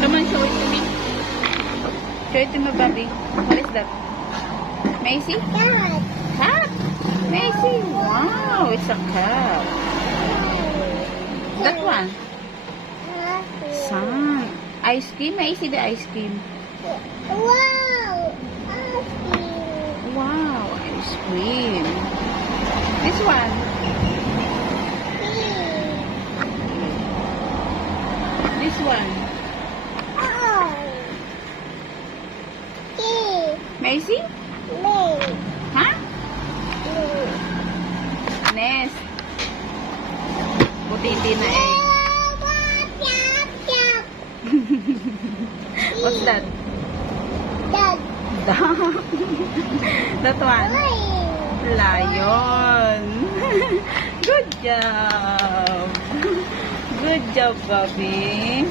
Come on, show it to me. Show it to me, Bobby. What is that? Macy? Cat. Cat? Macy, wow, it's a cat. That one? Sun. Ice cream? Macy, the ice cream. Wow. Ice cream. Wow, ice cream. This one? This one? Oh. Macy? Huh? Nest. Buti hindi na egg. What's that? Dog. Dog. That one? Lion. Good job. Good job, Bobby.